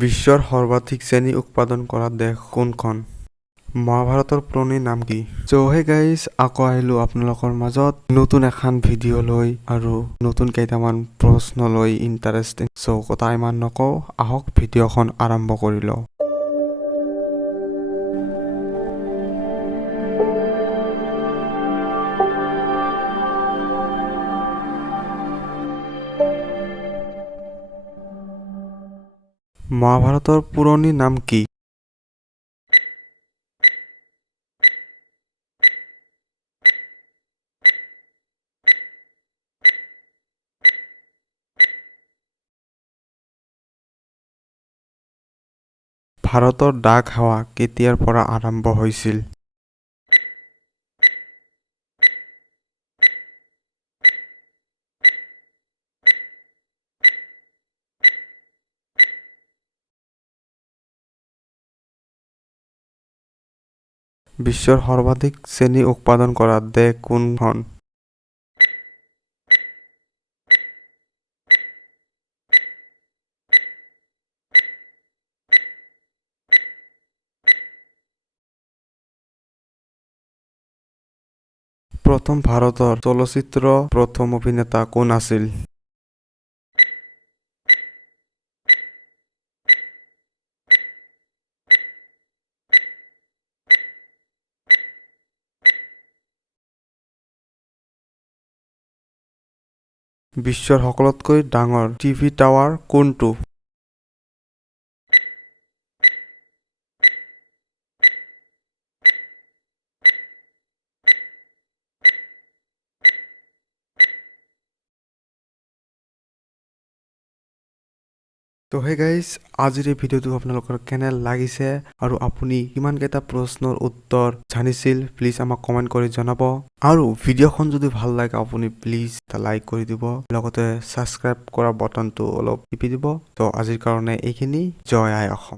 বিশ্বৰ সৰ্বাধিক চেনি উৎপাদন কৰা দেশ কোনখন? মহাভাৰতৰ পুৰণি নাম কি? So hey guys, আকৌ আহিলো আপোনালোকৰ মাজত নতুন এখন ভিডিঅ' লৈ আৰু নতুন কেইটামান প্ৰশ্ন লৈ ইন্টাৰেষ্টিং। So কথা ইমান নকওঁ, আহক ভিডিঅ'খন আৰম্ভ কৰি লওঁ। মহাভাৰতৰ পুৰণি নাম কি? ভাৰতৰ ডাক সেৱা কেতিয়াৰ পৰা আৰম্ভ হৈছিল? বিশ্বৰ সৰ্বাধিক চেনি উৎপাদন কৰা দেশ কোনখন? প্ৰথম ভাৰতৰ চলচ্চিত্ৰ প্ৰথম অভিনেতা কোন আছিল? বিশ্বৰ সকলোতকৈ ডাঙৰ টিভি টাৱাৰ কোনটো? তো হে গাইজ, আজিৰ এই ভিডিঅ'টো আপোনালোকৰ কেনে লাগিছে আৰু আপুনি কিমান কেইটা প্ৰশ্নৰ উত্তৰ জানিছিল প্লিজ আমাক কমেণ্ট কৰি জনাব। আৰু ভিডিঅ'খন যদি ভাল লাগে আপুনি প্লিজ এটা লাইক কৰি দিব, লগতে ছাবস্ক্ৰাইব কৰা বটনটো অলপ টিপি দিব। তো আজিৰ কাৰণে এইখিনি। জয় আই অসম।